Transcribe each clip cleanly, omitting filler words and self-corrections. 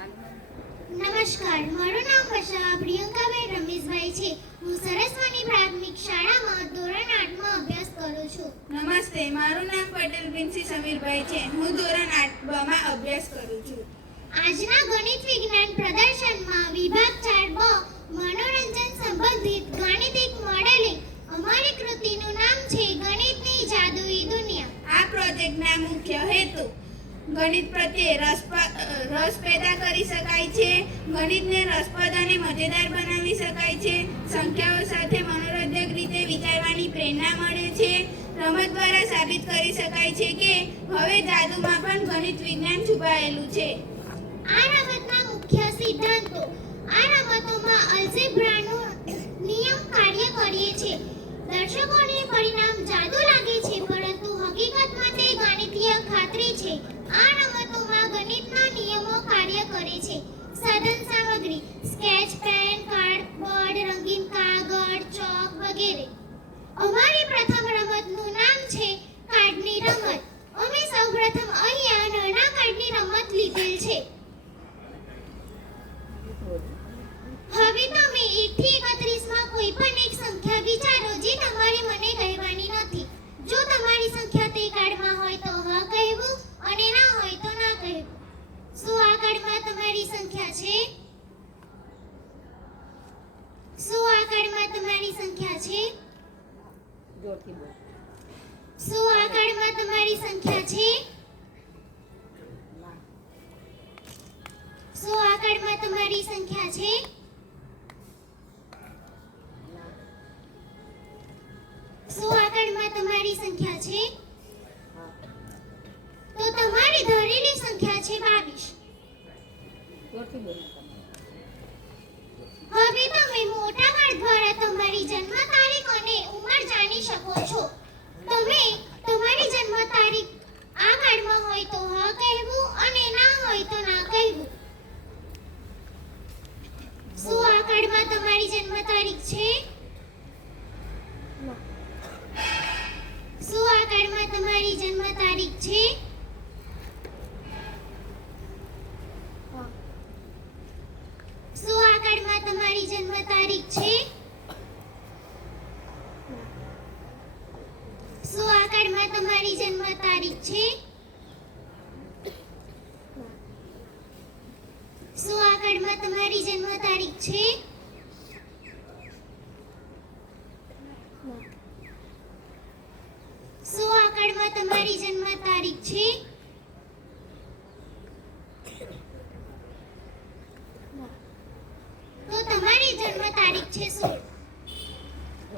નમસ્કાર, મારું નામ વસાવા પ્રિયંકાબેન રમેશભાઈ છે. હું સરસ્વતી પ્રાથમિક શાળામાં ધોરણ 8માં અભ્યાસ કરું છું. નમસ્તે, મારું નામ પટેલ પ્રિન્સી સમીરભાઈ છે. હું ધોરણ 8માં અભ્યાસ કરું છું. આજના ગણિત વિજ્ઞાન પ્રદર્શનમાં વિભાગ 4 બ મનોરંજન સંબંધિત ગાણિતિક મોડેલિંગ અમારી કૃતિનું નામ છે ગણિતની જાદુઈ દુનિયા. આ પ્રોજેક્ટના મુખ્ય હેતુ ગણિત પ્રત્યે રસ પેદા કરી શકાય છે, ગણિતને રસપ્રદ અને મજેદાર બનાવી શકાય છે, સંખ્યાઓ સાથે મનોરંજક રીતે વિચારવાની પ્રેરણા મળે છે, રમત દ્વારા સાબિત કરી શકાય છે કે હવે જાદુમાં પણ ગણિત વિજ્ઞાન છુપાયેલું છે. આ રમતના મુખ્ય સિદ્ધાંતો: આ રમતોમાં અલ્જેબ્રાનો નિયમ કાર્ય કરે છે. દર્શકોને પરિણામ જાદુ લાગે છે, પરંતુ હકીકતમાં તે ગાણિતીય ખાતરી છે. આ રમતોમાં ગણિતના નિયમો કાર્ય કરે છે. સાધન સામગ્રી: સ્કેચ પેન, કાર્ડબોર્ડ, રંગીન કાગળ, ચોક વગેરે. અમારી પ્રથમ રમતનું નામ છે કાર્ડની રમત. અમે સૌપ્રથમ અહીંયા નાના કાર્ડની રમત લીધેલ છે. હવે તમે 1 થી 31માં કોઈ પણ એક સંખ્યા વિચારો જે તમારે મને કહેવાની નથી. જો તમારી સંખ્યા તે કાર્ડમાં હોય તો હા કહેવું અને ના હોય તો ના કહેવું. શું આ કાર્ડમાં તમારી સંખ્યા છે? શું આ કાર્ડમાં તમારી સંખ્યા છે? શું આ કાર્ડમાં તમારી સંખ્યા છે? શું આ કાર્ડમાં તમારી સંખ્યા છે? શું આ કાર્ડમાં તમારી સંખ્યા છે? તો તમારી ધરેલી સંખ્યા છે 22. હવે તમે મોટા કાર્ડ દ્વારા તમારી જન્મ તારીખ અને ઉંમર જાણી શકો છો. તમે તમારી જન્મ તારીખ આ કાર્ડમાં હોય તો હા કહેવું અને ના હોય તો ના કહેવું. શું આ કાર્ડમાં તમારી જન્મ તારીખ છે? શું આ કાર્ડમાં તમારી જન્મ તારીખ છે? શું આ કાર્ડમાં તમારી જન્મ તારીખ છે? શું આ કાર્ડમાં તમારી જન્મ તારીખ છે? શું આ કાર્ડમાં તમારી જન્મ તારીખ છે? શું આ કાર્ડમાં તમારી જન્મ તારીખ છે? તો તમારી જન્મ તારીખ છે શું?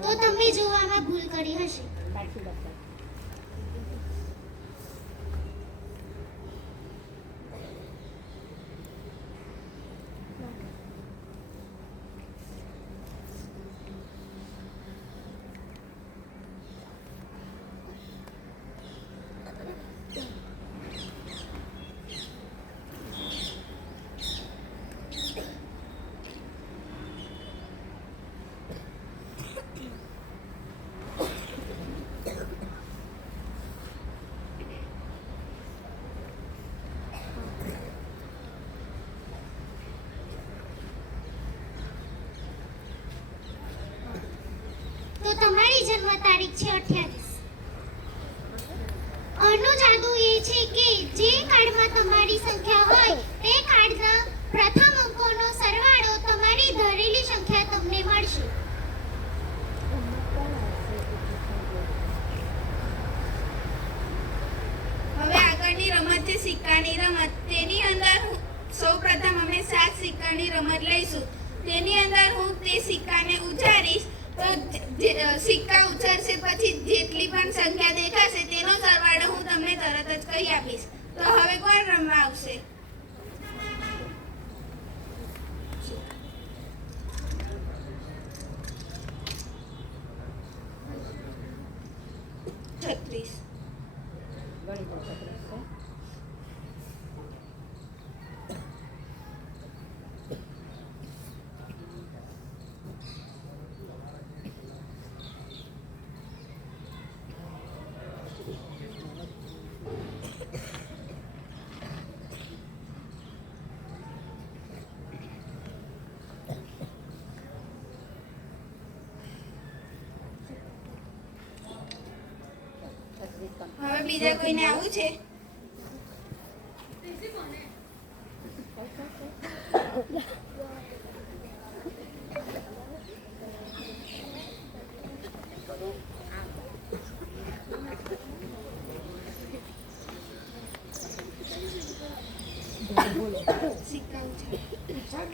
તો તમે જોવામાં ભૂલ કરી હશે. તો તમારી જન્મ તારીખ છે 28. આનો જાદુ એ છે કે જે કાર્ડમાં તમારી સંખ્યા હોય તે કાર્ડના પ્રથમ અંકોનો સરવાળો તમારી ધરેલી સંખ્યા તમને મળશે. હવે આગળની રમત છે સિક્કાની રમત. તેની અંદર સૌપ્રથમ અમે 7 સિક્કાની રમત લઈશું. તેની અંદર હું તે સિક્કાને ઉચ્ચારીશ તો સિક્કા ઉચ્ચારશે પછી જેટલી પણ સંખ્યા દેખાશે તેનો સરવાળો હું તમને તરત જ કહી આપીશ. તો હવે કોણ રમવા આવશે? છત્રીસ. બીજા કોઈને આવું છે? સિક્કા ઉછાળ.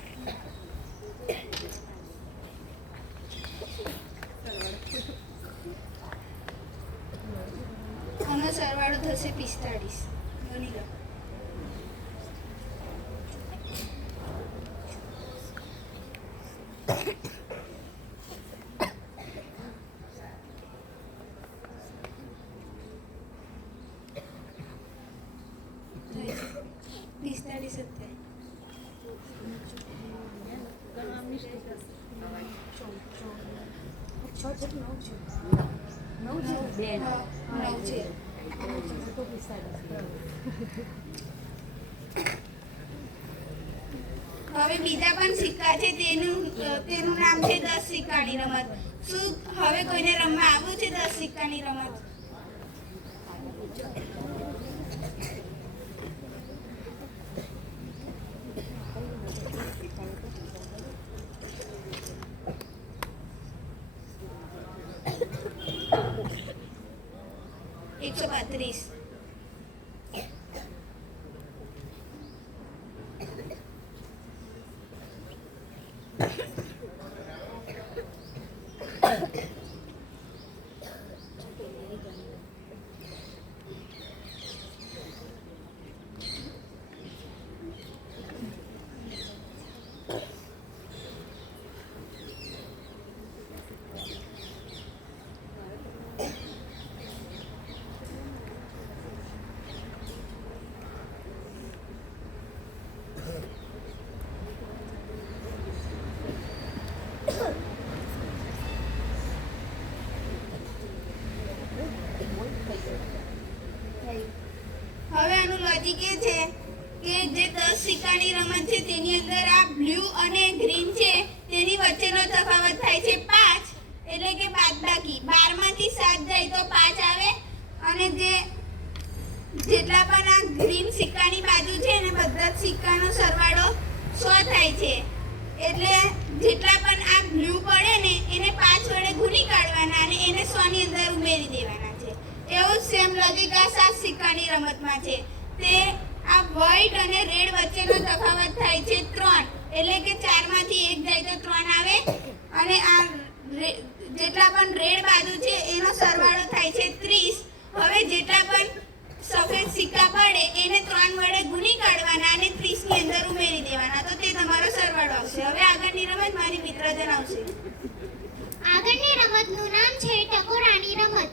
આનો સરવાળો થશે 45. ગણી લો. હવે બીજા પણ સિક્કા છે, તેનું નામ છે 10 સિક્કાની રમત. શું હવે કોઈને રમવા આવું છે 10 સિક્કાની રમત? હવે આનું લોજિક એ છે કે જે 10 સિક્કાની રમત છે તેની અંદર આ બ્લુ અને ગ્રીન છે તેની વચ્ચેનો તફાવત થાય છે 5, એટલે કે બાદબાકી. 12 માંથી 7 જાય તો 5 આવે, અને જેટલા પણ આ ગ્રીન સિક્કાની બાજુ છે ને બધા જ સિક્કાનો સરવાળો 100 થાય છે. એટલે જેટલા પણ આ બ્લુ પડે ને એને 5 વડે ગુણી કાઢવાના અને એને 100 ની અંદર ઉમેરી દેવાના છે. એવું સેમ લોજિક આ 7 સિક્કાની રમતમાં છે. તે આ વ્હાઈટ અને રેડ વચ્ચેનો તફાવત થાય છે 3, એટલે કે 4 માંથી 1 જાય તો 3 આવે, અને આ જેટલા પણ રેડ બાજુ છે એનો સરવાળો થાય છે 30. હવે જેટલા પણ સફેદ સિક્કા પડે એને 3 વડે ગુણી કાઢવાના અને 30 ની અંદર ઉમેરી દેવાના, તો તે તમારો સરવાળો આવશે. હવે આગળની રમત મારી મિત્ર જણાવશે. આગળની રમતનું નામ છે ટકોરાની રમત.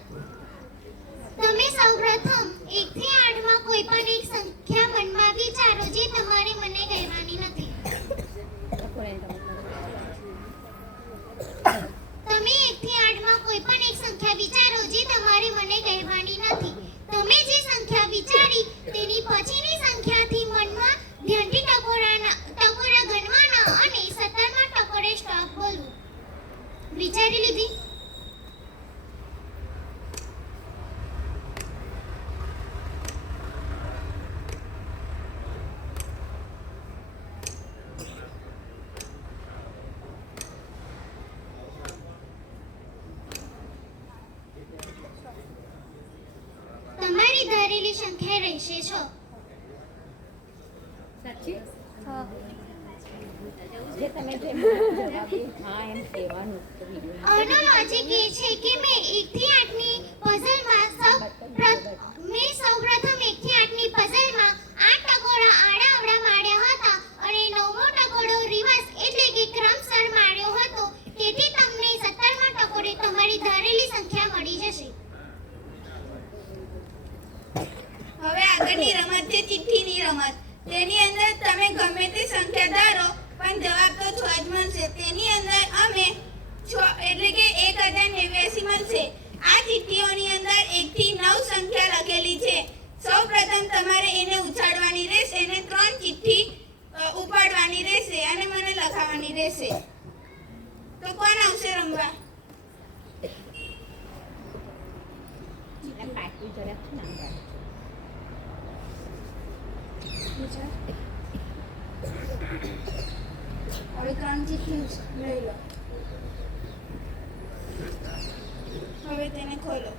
તમે સૌપ્રથમ 1 થી 8 માં કોઈ પણ એક સંખ્યા મનમાં વિચારો જે તમારે મને કહેવાની નથી. તમે 1 થી 8 માં કોઈ પણ એક સંખ્યા વિચારો જે તમારે મને કહેવાની નથી. તમે જે સંખ્યા વિચારી તેની પછીની સંખ્યાથી મનમાં ધ્યાનથી ટકોરા ગણવાના અને 17માં ટકોરે સ્ટોપ બોલવું. વિચારી લીધી? તમારી ધારેલી સંખ્યા રહેશે 6. સાચી? હા. જે તમે જેમ હા એમ કહેવાનું. આનો લોજિક એ છે કે મેં 1 થી 8 ની પઝલમાં સૌપ્રથમ 1 થી 8 ની પઝલમાં 8 ટકોરા આડા-અવળા માર્યા હતા અને 9મો ટકોરો રિવર્સ એટલે કે ક્રમસર માર્યો હતો. તેથી તમને 17માં ટકોરે તમારી ધારેલી સંખ્યા મળી જશે. હવે આગળની રમત છે ચિઠ્ઠીની રમત. તેની અંદર તમે ગમે તે સંખ્યા ધારો પણ જવાબ તો 6 જ મળશે. તેની અંદર અમે 6 એટલે કે 1089 મળશે. આ ચિઠ્ઠીઓની અંદર 1 થી 9 સંખ્યા લખેલી છે. સૌપ્રથમ તમારે એને ઉછાળવાની રહેશે અને 3 ચિઠ્ઠી ઉપાડવાની રહેશે અને મને લખાવવાની રહેશે. તો કોણ આવશે રમવા? તું જરાક છે ને આમ રાખ. હવે 3 ચીઠી લઈ લો. હવે તેને ખોલો.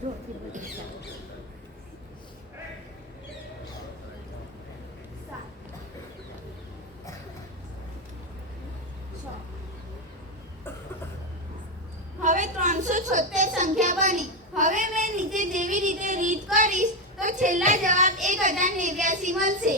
જોરથી બોલ સારું. હવે 376 સંખ્યા બની. હવે મેં નીચે જેવી રીતે રીત કરીશ તો છેલ્લા જવાબ 1089 મળશે.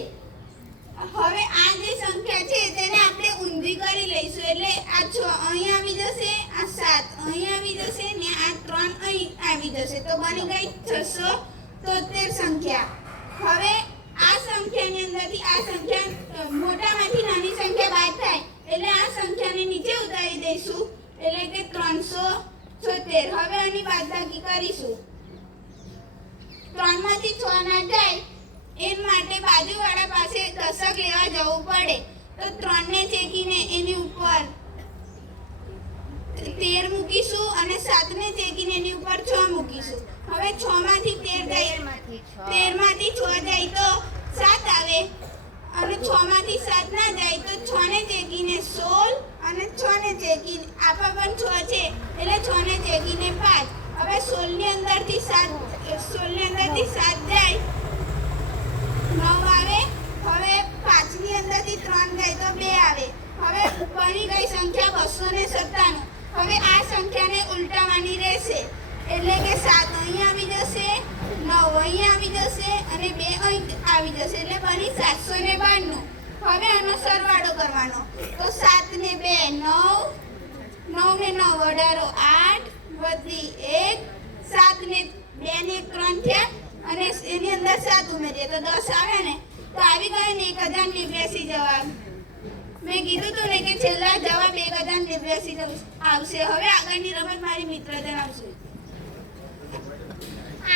હવે આ જે સંખ્યા છે તેને આપણે ઊંધી કરી લઈશું. એટલે આ 6 અહીં આવી જશે, આ 7 અહીં આવી જશે ને આ 3 અહીં આવી જશે. તો બની ગઈ 673 સંખ્યા. હવે આ સંખ્યાની અંદરથી આ સંખ્યા મોટામાંથી નાની સંખ્યા બાદ થાય એટલે આ સંખ્યાને નીચે ઉતારી દઈશું. એટલે કે 376. હવે આની બાદબાકી કરીશું. 3 માંથી 6 ના જાય એ માટે બાજુવાળા પાસે દશક લેવા જવું પડે. તો 3 ને ચેકીને એની ઉપર 13 મૂકીશું અને 7 ને ચેકીને એની ઉપર 6 મૂકીશું. હવે 6 માંથી 13 જાય, 13 માંથી 6 જાય તો 7 આવે અને 6 માંથી 7 ના જાય તો 6 ને ચેકીને 16 અને 6 ને ચેકીને આપા પણ 6 છે એટલે 6 ને ચેકીને 5. હવે 16 ની અંદરથી 7 જાય 9 આવે. હવે 5 ની અંદરથી 3 જાય તો 2 આવે. હવે બની ગઈ સંખ્યા 297. હવે આ સંખ્યાને ઉલટાવવાની રહેશે. એટલે કે 7 અહીં આવી જશે, 9 અહીં આવી જશે અને 2 અહીં આવી જશે. એટલે બની 792. હવે આનો સરવાળો કરવાનો. તો 7 ને 2 9, 9 ને 9 18 8 વધી 1, 7 ને 2 ને 3 થયા અને એની અંદર 7 ઉમેરીએ તો 10 આવે ને. તો આવી ગયો ને 1089 જવાબ. મેં કીધું તું ને કે છેલ્લા જવાબ 1089 આવશે. હવે આગળની રમત મારી મિત્ર જણાવશે.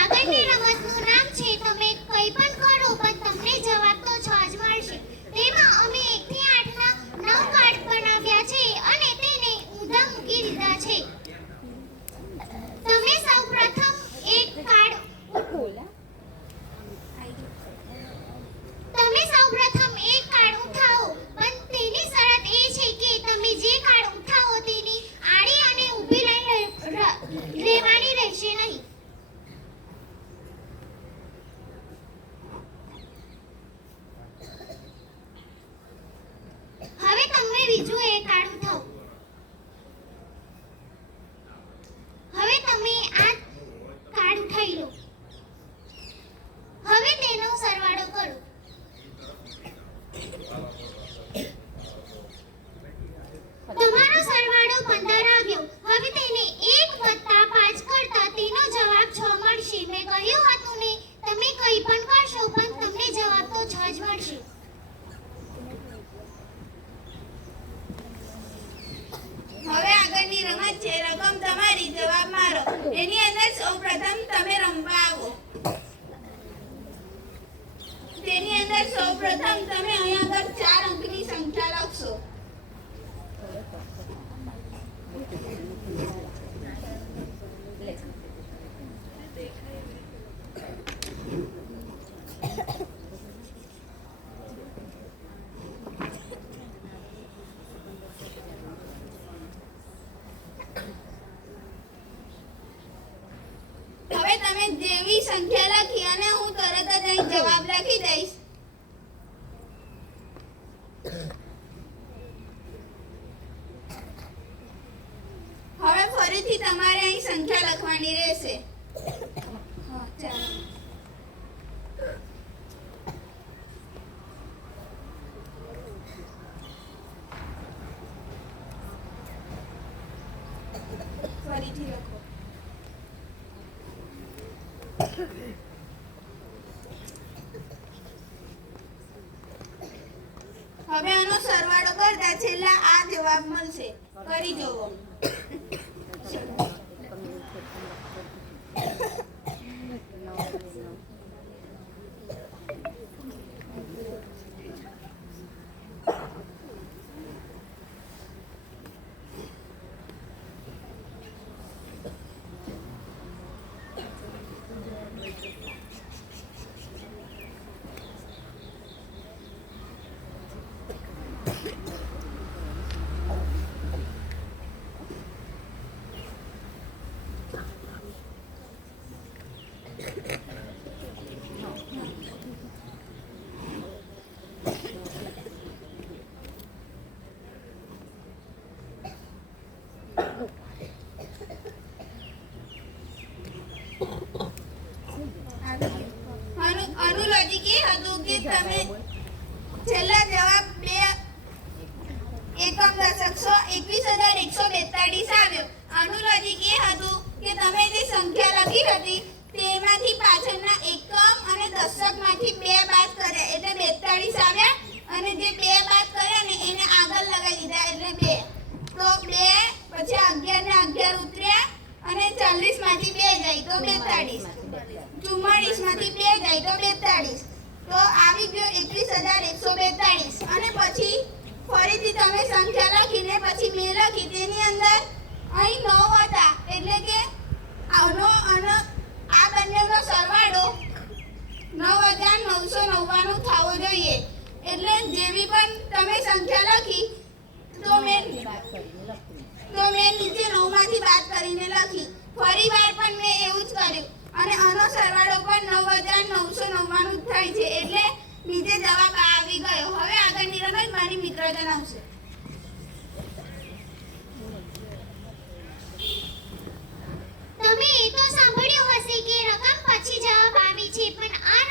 આગળની રમતનું નામ છે તમે કંઈ પણ કરો પણ તમને જવાબ તો 6 જ મળશે. તેમાં અમે 1 થી 8 ના 9 કાર્ડ બનાવ્યા છે અને તેને ઊંધા મૂકી દીધા છે. તમે સૌપ્રથમ એક કાર્ડ ઉઠાવો પણ તેની શરત એ છે કે તમે જે કાર્ડ ઉઠાવો તેની આડી અને ઊભી લાઈન લેવાની રહેશે નહીં. હવે તમે બીજું એક કાર્ડ ઉઠાવો. હવે તમે આ કાર્ડ ઉઠાવી લો. હવે તેનો સરવાળો કરો. તમારો સરવાળો 15 આવ્યો. હવે તેને 1 વત્તા 5 કરતા તેનો જવાબ 6 મળશે. મેં કહ્યું હતું ને તમે કંઈ પણ કરશો પણ તમને જવાબ તો 6 જ મળશે. હવે આગળની રમત છે રકમ તમારી જવાબ મારો. એની અંદર સૌપ્રથમ તમે રમવા આવો. તેની અંદર સૌપ્રથમ તમે અહીં આગળ 4 અંકની સંખ્યા લખશો. હવે તમે જેવી સંખ્યા લખી અને હું તરત જ અહીં જવાબ લખી દઈશ. હવે ફરીથી તમારે અહીં સંખ્યા લખવાની રહેશે. હા, ચાલો. ફરીથી લખો. હવે આનો સરવાળો કરતા છેલ્લા આ જવાબ મળશે. કરી જોવો. આનું લોજિક એ હતું કે તમે છેલ્લા જવાબ 2 એકમ દશક 21,142 આવ્યો. આનું લોજિક એ હતું કે તમે જે સંખ્યા લખી હતી તેમાંથી પાછળના એકમ અને દશકમાંથી 2 બાદ કર્યા એટલે 42 આવ્યા અને જે 2 બાદ કર્યા ને એને આગળ લગાવી દીધા એટલે 2. તો 2 પછી 11 ને 11 ઉતર્યા અને 40 માંથી 2 જાય તો 42. 44 માંથી 2 જાય તો 42. તો આવી ગયો 21,142 અને પછી ફરીથી તમે સંખ્યા લખીને પછી મેં લખી તેની અંદર અહીં 9 હતા એટલે કે આનો અને આ બંનેનો સરવાળો 9,999 થવો જોઈએ. એટલે જેવી પણ તમે સંખ્યા લખી તો મેં નીચે 9 માંથી બાદ કરીને લખી. ફરી વાર પણ મેં એવું જ કર્યું અને આનો સરવાળો પણ 9,999 થાય છે એટલે નીચે જવાબ આવી ગયો. હવે આગળની રમત મારી મિત્ર જણાવશે. તમે એ તો સાંભળ્યું હશે કે રકમ પછી જવાબ આવે છે, પણ આ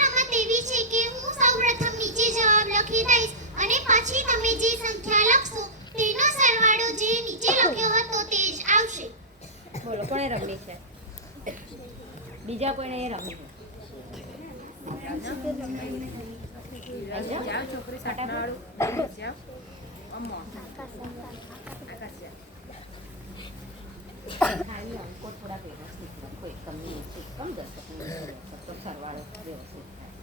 રમત એવી છે કે હું સૌપ્રથમ નીચે જવાબ લખી દઈશ અને પછી તમે જે સંખ્યા લખશો તેનો સરવાળો જે નીચે લખ્યો હતો તે જ આવશે. બોલો કોણે રમી છે? બીજા કોઈને એ રમી છે? ખાલી અંકો થોડા વ્યવસ્થિત લખો, એકમની એકમ દશકની તો સરવાળો વ્યવસ્થિત થાય.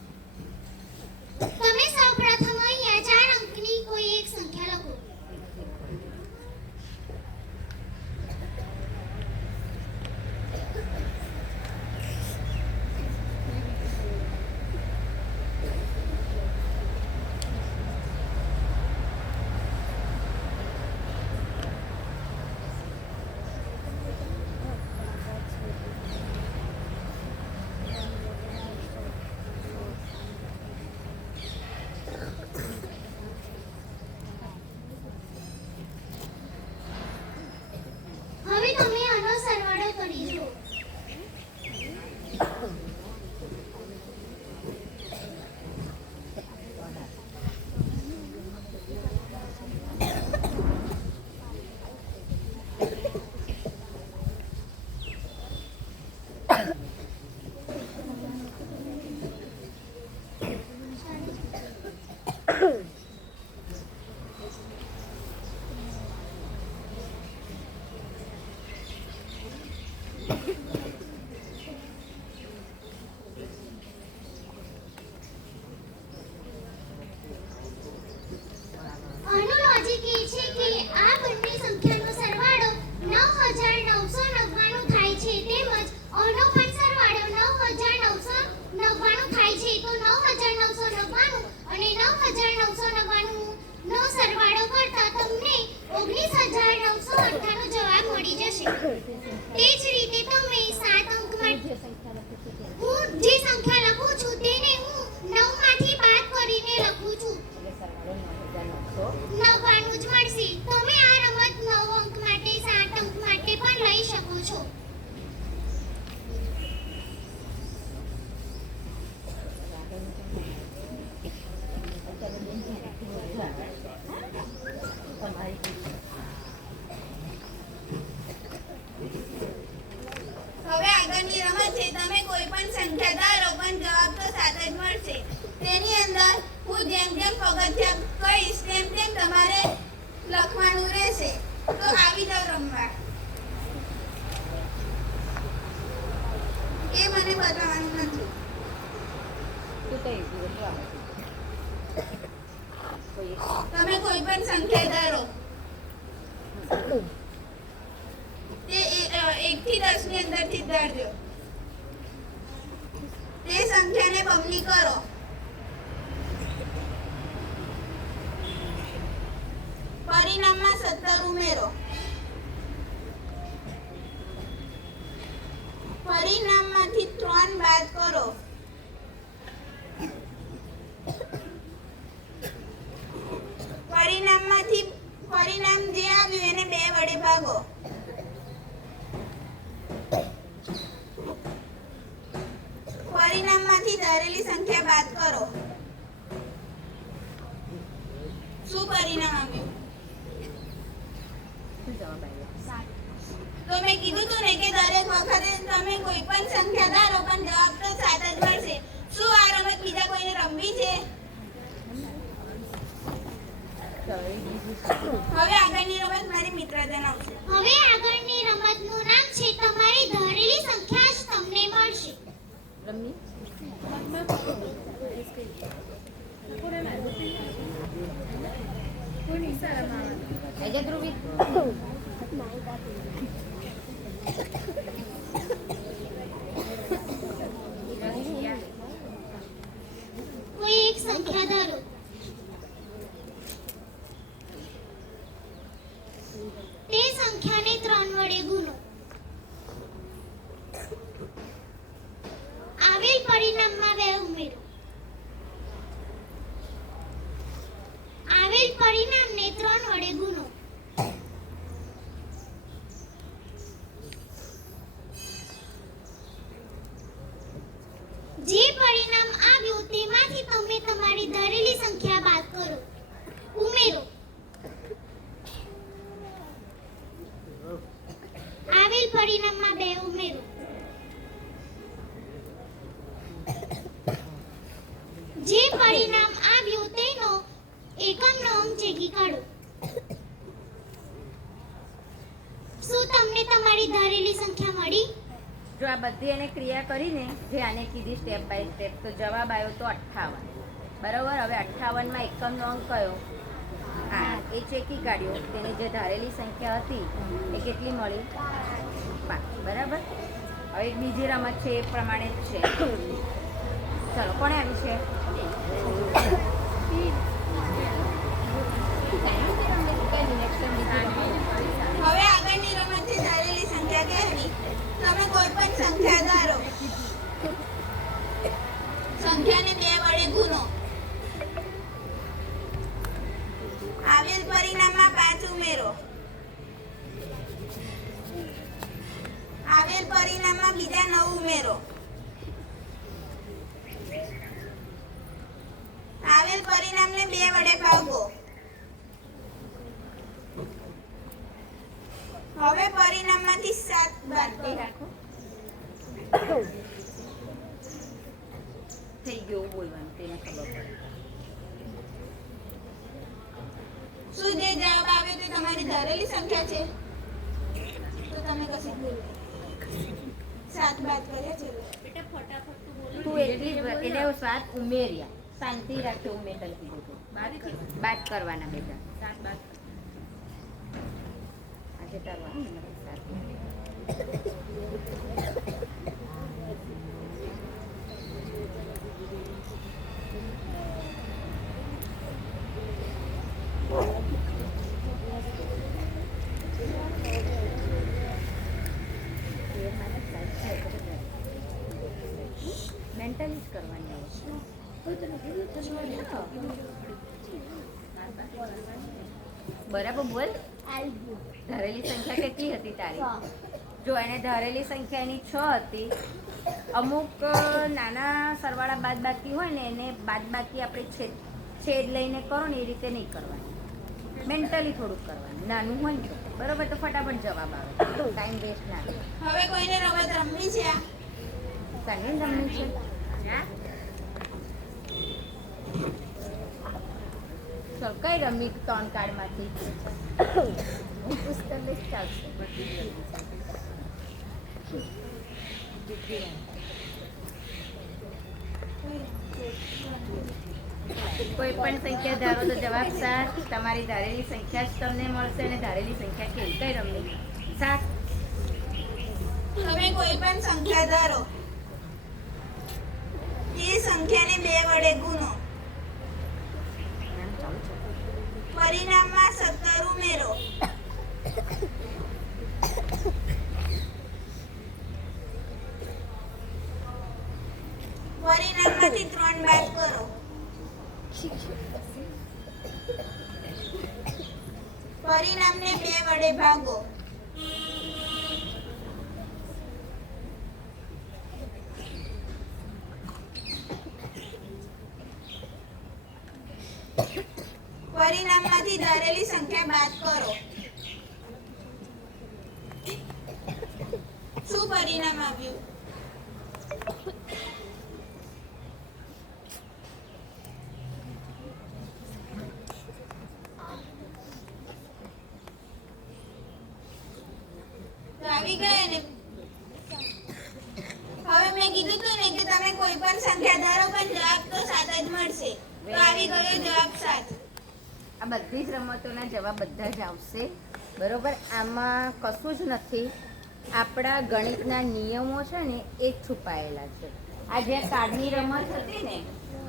તમે સૌપ્રથમ અહીંયા 4 અંકની કોઈ એક સંખ્યા લખો. હવે તમે આનો સરવાળો કરી જુઓ. આનો લોજિક એ છે કે આ બંને સંખ્યાનો સરવાળો 9,999 થાય છે તેમજ આનો પણ સરવાળો 9,999 થાય છે. તો 9,999 અને 9,999 નો સરવાળો કરતા તમને 19,998 જવાબ મળી જશે. તે જ રીતે તમે 7 અંક માટે હું જે સંખ્યા લખું છું તેને હું 9 માંથી બાદ કરીને લખું છું એટલે સરવાળો 9,999 99 જ મળશે. તમે આ રમત 9 અંક માટે 7 અંક માટે પણ લઈ શકો છો. હવે આગળની રમત છે તમે કોઈ પણ સંખ્યા ધારો પણ જવાબ તો 7 જ મળશે. તેની અંદર હું જેમ જેમ પગથિયાં કહીશ તેમ તેમ તમારે લખવાનું રહેશે. તો આવી જાવ રમવા. એ મને બતાવવાનું નથી. તું તો easy હતું આ બધું. કોઈ એક તમે કોઈ પણ સંખ્યા ધારો તે 1 થી 10 ની અંદરથી જ ધારજો. તે સંખ્યાને બમણી કરો. ઉમેરો. પરિણામમાંથી 3 બાદ કરો. પરિણામ જે આવ્યું એને 2 વડે ભાગો. પરિણામમાંથી ધારેલી સંખ્યા બાદ કરો. શું પરિણામ આવ્યું? શું જવાબ આવ્યો? તો મેં કીધું તું ને કે દરેક વખતે તમે કોઈ પણ સંખ્યા ધારો પણ જવાબ તો 7 જ મળશે. શું આ રમત બીજા કોઈને રમવી છે? હવે આગળની રમત મારી મિત્ર જણાવશે. હવે આગળની રમતનું નામ છે તમારી ધારેલી સંખ્યા જ તમને મળશે. રમી એજે ધ્રુવી કોઈ એક સંખ્યા ધારો. તે સંખ્યાને 3 વડે ગુણો. આવેલ પરિણામમાં 2 ઉમેરો. આવેલ પરિણામને 3 વડે ગુણો. જે પરિણામ આવ્યું તેમાંથી તમે તમારી ધારેલી સંખ્યા બાદ કરો. ઉમેરો. આવેલ પરિણામમાં 2 ઉમેરો. જે પરિણામ આવ્યું તેનો એકમનો અંક ચેકી કાઢો. શું તમને તમારી ધારેલી સંખ્યા મળી? જો આ બધી એને ક્રિયા કરીને જે આને કીધી સ્ટેપ બાય સ્ટેપ તો જવાબ આવ્યો તો 58. બરાબર. હવે 58 માં એકમનો અંક કયો? આ એ ચેકી કાઢ્યો. તેની જે ધારેલી સંખ્યા હતી એ કેટલી મળી? 5. બરાબર. હવે એક બીજી રમત છે એ પ્રમાણે જ છે. ચલો કોણે આવી છે? હવે આગળની રમત છે ધારેલી સંખ્યા કહેવી. તમે કોઈ પણ સંખ્યા ધારો. સંખ્યાને 2 વડે ગુણો. આવેલ પરિણામમાં 5 ઉમેરો. આવેલ પરિણામમાં બીજા 9 ઉમેરો. આવેલ પરિણામને 2 વડે ભાગો. હવે પરિણામમાંથી 7 બાદ કરો. થઈ ગયું બોલવાનું તેને ખબર પડે. શું જે જવાબ આવ્યો તે તમારી ધારેલી સંખ્યા છે? તો તમે કશું બોલો. 7 બાદ કર્યા છે. તું એટલી જ એટલે 7 ઉમેર્યા. શાંતિ રાખે ઉમેરતા કીધું તું. બાદ કરવાના બેટા. 7 બાદ આજે કરવાનું ને 7 મેન્ટલી જ કરવાની બરાબર બોલ. ધારેલી સંખ્યા કેટલી હતી તારી? જો એને ધારેલી સંખ્યા એની 6 હતી. અમુક નાના સરવાળા બાદ બાકી હોય ને એને બાદ બાકી આપણે છેદ લઈને કરો ને એ રીતે નહીં કરવાની. મેન્ટલી થોડુંક કરવાનું. નાનું હોય ને બરોબર તો ફટાફટ જવાબ આવે. ટાઈમ વેસ્ટ ના કરે. હવે કોઈને રમત રમવી છે? તને રમવું છે? ચલ કઈ રમી 3 કાર્ડમાંથી? પુસ્તક લઈશ ચાલશે. કોઈ પણ સંખ્યા ધારો તો જવાબ 7. તમારી ધારેલી સંખ્યા જ તમને મળશે અને ધારેલી સંખ્યા કેવી? કઈ રમવી? 7. તમે કોઈ પણ સંખ્યા ધારો. તે સંખ્યાને 2 વડે ગુણો. પરિણામમાં 17 ઉમેરો. વડે ભાગો. પરિણામમાંથી ધારેલી સંખ્યા બાદ કરો. શું પરિણામ આવ્યું? તો આવી ગયા ને. હવે મેં કીધું તું ને કે તમે કોઈ પણ સંખ્યા ધારો પણ જવાબ તો 7 જ મળશે. તો આવી ગયો જવાબ 7. આ બધી જ રમતોના જવાબ બધા જ આવશે, બરોબર. આમાં કશું જ નથી. આપણા ગણિતના નિયમો છે ને એ જ છુપાયેલા છે. આ જે કાર્ડની રમત હતી ને,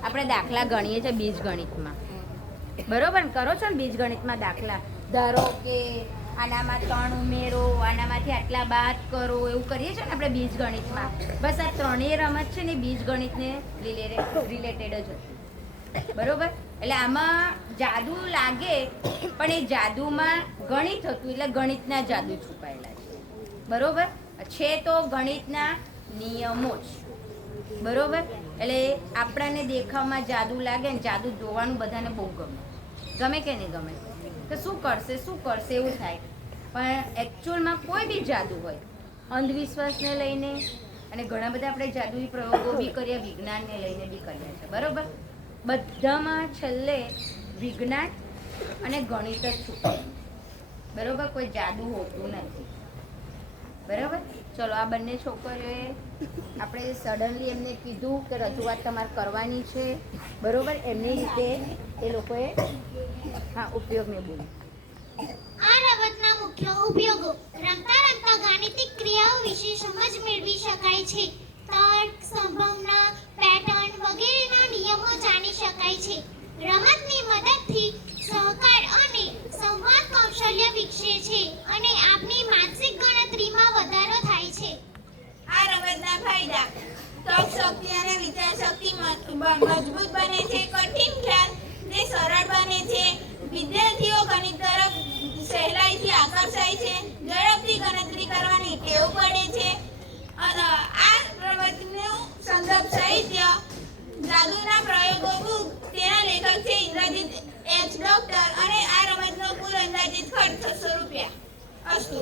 આપણે દાખલા ગણીએ છીએ બીજગણિતમાં, બરોબર. કરો છો ને બીજગણિતમાં દાખલા, ધારો કે આનામાં 3 ઉમેરો, આનામાંથી આટલા બાદ કરો, એવું કરીએ છીએ ને આપણે બીજગણિતમાં. બસ આ ત્રણેય રમત છે ને બીજગણિતને રિલેટેડ જ હતી, બરોબર. એટલે આમાં જાદુ લાગે પણ એ જાદુમાં ગણિત હતું, એટલે ગણિતના જાદુ છુપાયેલા છે, બરોબર. છે તો ગણિતના નિયમો જ, બરોબર. એટલે આપણાને દેખાવમાં જાદુ લાગે ને, જાદુ જોવાનું બધાને બહુ ગમે કે નહીં ગમે, કે શું કરશે એવું થાય. પણ એકચ્યુઅલમાં કોઈ બી જાદુ હોય, અંધવિશ્વાસને લઈને અને ઘણા બધા આપણે જાદુઈ પ્રયોગો બી કરીએ, વિજ્ઞાનને લઈને બી કરીએ છીએ, બરોબર. બધામાં છેલ્લે વિજ્ઞાન અને ગણિત જ છુપાય, બરોબર. કોઈ જાદુ હોતું નથી, બરોબર. ચલો, આ બંને છોકરીઓએ આપણે સડનલી એમને કીધું કે રજૂઆત તમારે કરવાની છે, બરોબર. એમની રીતે એ લોકોએ ઉપયોગને બોલ્યું. આ રમતના મુખ્ય ઉપયોગો: રમતા રમતા ગાણિતિક ક્રિયાઓ વિશે સમજ મેળવી શકાય છે. તર્ક, સંભાવના, પેટર્ન વગેરેના નિયમો જાણી શકાય છે. રમતની મદદથી સહકાર અને સંવાદ કૌશલ્ય વિકસે છે અને આપની માનસિક ગણતરીમાં વધારો થાય છે. આ રમતના ફાયદા: તર્ક શક્તિ અને વિચાર શક્તિ મજબૂત બને છે. કઠિન ખ્યાલ ને સરળ બને છે. વિદ્યાર્થીઓ ગણિત તરફ સહેલાઈથી આકર્ષાય છે. ઝડપથી ગણતરી કરવાની ટેવ પડે છે. આ રમતનું સંદર્ભ સાહિત્ય જાદુના પ્રયોગો બુક, તેના લેખક છે ઇન્દ્રજીત એચ. ડોક્ટર અને આ રમતનો કુલ અંદાજિત ખર્ચ ₹600. અસ્તુ.